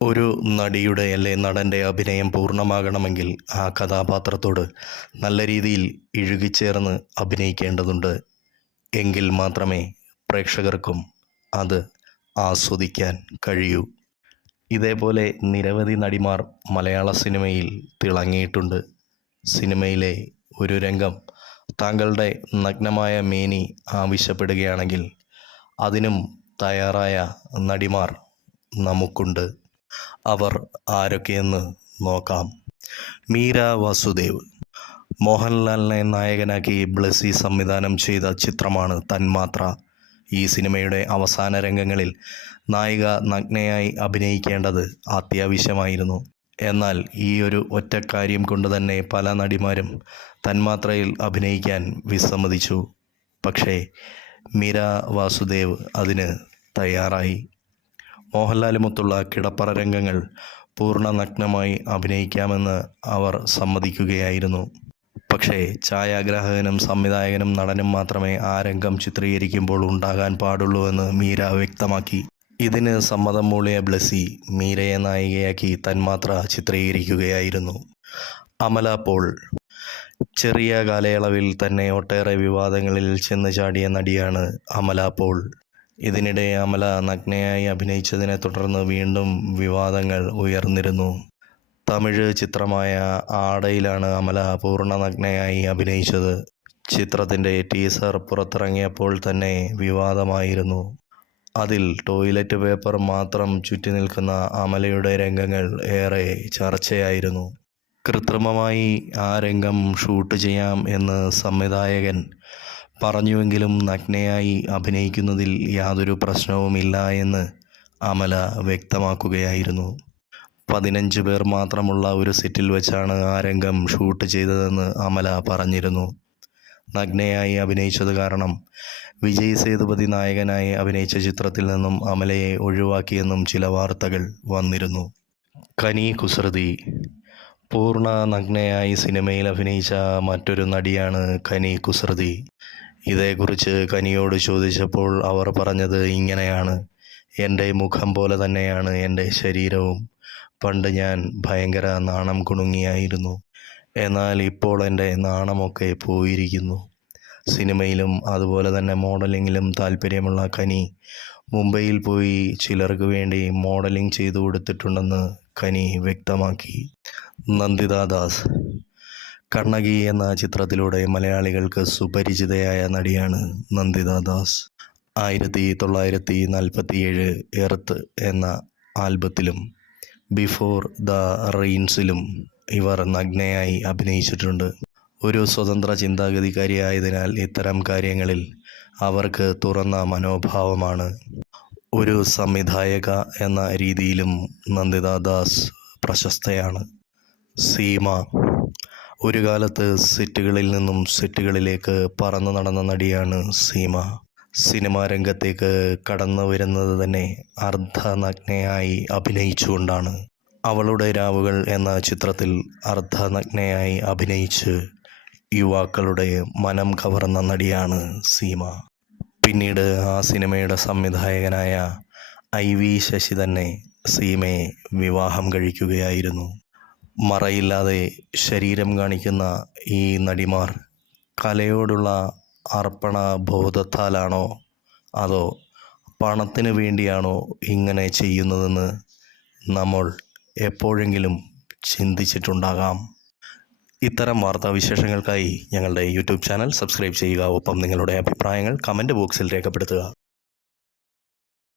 ഒരു നടിയുടെ അല്ലെ നടന്റെ അഭിനയം പൂർണമാകണമെങ്കിൽ ആ കഥാപാത്രത്തോട് നല്ല രീതിയിൽ ഇഴുകിച്ചേർന്ന് അഭിനയിക്കേണ്ടതുണ്ട്. എങ്കിൽ മാത്രമേ പ്രേക്ഷകർക്കും അത് ആസ്വദിക്കാൻ കഴിയൂ. ഇതേപോലെ നിരവധി നടിമാർ മലയാള സിനിമയിൽ തിളങ്ങിയിട്ടുണ്ട്. സിനിമയിലെ ഒരു രംഗം താങ്കളുടെ നഗ്നമായ മേനി ആവശ്യപ്പെടുകയാണെങ്കിൽ അതിനും തയ്യാറായ നടിമാർ നമുക്കുണ്ട്. അവർ ആരൊക്കെയെന്ന് നോക്കാം. മീര വാസുദേവ്. മോഹൻലാലിനെ നായകനാക്കി ബ്ലസി സംവിധാനം ചെയ്ത ചിത്രമാണ് തന്മാത്ര. ഈ സിനിമയുടെ അവസാന രംഗങ്ങളിൽ നായിക നഗ്നയായി അഭിനയിക്കേണ്ടത് അത്യാവശ്യമായിരുന്നു. എന്നാൽ ഈ ഒരു ഒറ്റ കാര്യം കൊണ്ട് തന്നെ പല നടിമാരും തന്മാത്രയിൽ അഭിനയിക്കാൻ വിസമ്മതിച്ചു. പക്ഷേ മീര വാസുദേവ് അതിന് തയ്യാറായി. മോഹൻലാലുമൊത്തുള്ള കിടപ്പറ രംഗങ്ങൾ പൂർണ നഗ്നമായി അഭിനയിക്കാമെന്ന് അവർ സമ്മതിക്കുകയായിരുന്നു. പക്ഷേ ഛായാഗ്രാഹകനും സംവിധായകനും നടനും മാത്രമേ ആ രംഗം ചിത്രീകരിക്കുമ്പോൾ ഉണ്ടാകാൻ പാടുള്ളൂവെന്ന് മീര വ്യക്തമാക്കി. ഇതിന് സമ്മതം മൂളിയ ബ്ലസ്സി മീരയെ നായികയാക്കി തന്മാത്ര ചിത്രീകരിക്കുകയായിരുന്നു. അമല പോൾ ചെറിയ കാലയളവിൽ തന്നെ ഒട്ടേറെ വിവാദങ്ങളിൽ ചെന്ന് ചാടിയ നടിയാണ് അമല പോൾ. ഇതിനിടെ അമല നഗ്നയായി അഭിനയിച്ചതിനെ തുടർന്ന് വീണ്ടും വിവാദങ്ങൾ ഉയർന്നിരുന്നു. തമിഴ് ചിത്രമായ ആടയിലാണ് അമല പൂർണ നഗ്നയായി അഭിനയിച്ചത്. ചിത്രത്തിന്റെ ടീസർ പുറത്തിറങ്ങിയപ്പോൾ തന്നെ വിവാദമായിരുന്നു. അതിൽ ടോയ്ലറ്റ് പേപ്പർ മാത്രം ചുറ്റി നിൽക്കുന്ന അമലയുടെ രംഗങ്ങൾ ഏറെ ചർച്ചയായിരുന്നു. കൃത്രിമമായി ആ രംഗം ഷൂട്ട് ചെയ്യാം എന്ന് സംവിധായകൻ പറഞ്ഞുവെങ്കിലും നഗ്നയായി അഭിനയിക്കുന്നതിൽ യാതൊരു പ്രശ്നവുമില്ല എന്ന് അമല വ്യക്തമാക്കുകയായിരുന്നു. പതിനഞ്ച് പേർ മാത്രമുള്ള ഒരു സെറ്റിൽ വെച്ചാണ് ആ രംഗം ഷൂട്ട് ചെയ്തതെന്ന് അമല പറഞ്ഞിരുന്നു. നഗ്നയായി അഭിനയിച്ചത് കാരണം വിജയ് സേതുപതി നായകനായി അഭിനയിച്ച ചിത്രത്തിൽ നിന്നും അമലയെ ഒഴിവാക്കിയെന്നും ചില വാർത്തകൾ വന്നിരുന്നു. കനി കുസൃതി. പൂർണ നഗ്നയായി സിനിമയിൽ അഭിനയിച്ച മറ്റൊരു നടിയാണ് കനി കുസൃതി. ഇതേക്കുറിച്ച് കനിയോട് ചോദിച്ചപ്പോൾ അവർ പറഞ്ഞത് ഇങ്ങനെയാണ്. എന്റെ മുഖം പോലെ തന്നെയാണ് എന്റെ ശരീരവും. പണ്ട് ഞാൻ ഭയങ്കര നാണം കുണുങ്ങിയായിരുന്നു. എന്നാൽ ഇപ്പോൾ എന്റെ നാണമൊക്കെ പോയിരിക്കുന്നു. സിനിമയിലും അതുപോലെ തന്നെ മോഡലിങ്ങിലും താല്പര്യമുള്ള കനി മുംബൈയിൽ പോയി ചിലർക്ക് വേണ്ടി മോഡലിംഗ് ചെയ്തു കൊടുത്തിട്ടുണ്ടെന്ന് കനി വ്യക്തമാക്കി. നന്ദിത ദാസ് കണ്ണകി എന്ന ചിത്രത്തിലൂടെ മലയാളികൾക്ക് സുപരിചിതയായ നടിയാണ് നന്ദിത ദാസ്. ആയിരത്തി തൊള്ളായിരത്തി നാൽപ്പത്തിയേഴ് എർത്ത് എന്ന ആൽബത്തിലും ബിഫോർ ദ റെയിൻസിലും ഇവർ നഗ്നയായി അഭിനയിച്ചിട്ടുണ്ട്. ഒരു സ്വതന്ത്ര ചിന്താഗതിക്കാരിയായതിനാൽ ഇത്തരം കാര്യങ്ങളിൽ അവർക്ക് തുറന്ന മനോഭാവമാണ്. ഒരു സംവിധായക എന്ന രീതിയിലും നന്ദിത ദാസ് പ്രശസ്തയാണ്. സീമ ഒരു കാലത്ത് സെറ്റുകളിൽ നിന്നും സെറ്റുകളിലേക്ക് പറന്നു നടന്ന നടിയാണ് സീമ. സിനിമാ രംഗത്തേക്ക് കടന്നു വരുന്നത് തന്നെ അർദ്ധനഗ്നയായി അഭിനയിച്ചുകൊണ്ടാണ്. അവളുടെ രാവുകൾ എന്ന ചിത്രത്തിൽ അർദ്ധനഗ്നയായി അഭിനയിച്ച് യുവാക്കളുടെ മനം കവർന്ന നടിയാണ് സീമ. പിന്നീട് ആ സിനിമയുടെ സംവിധായകനായ ഐ വി ശശി തന്നെ സീമയെ വിവാഹം കഴിക്കുകയായിരുന്നു. മറയില്ലാതെ ശരീരം കാണിക്കുന്ന ഈ നടിമാർ കലയോടുള്ള അർപ്പണ ബോധത്താലാണോ അതോ പണത്തിന് വേണ്ടിയാണോ ഇങ്ങനെ ചെയ്യുന്നതെന്ന് നമ്മൾ എപ്പോഴെങ്കിലും ചിന്തിച്ചിട്ടുണ്ടാകാം? ഇത്തരം വാർത്താവിശേഷങ്ങൾക്കായി ഞങ്ങളുടെ യൂട്യൂബ് ചാനൽ സബ്സ്ക്രൈബ് ചെയ്യുക. ഒപ്പം നിങ്ങളുടെ അഭിപ്രായങ്ങൾ കമന്റ് ബോക്സിൽ രേഖപ്പെടുത്തുക.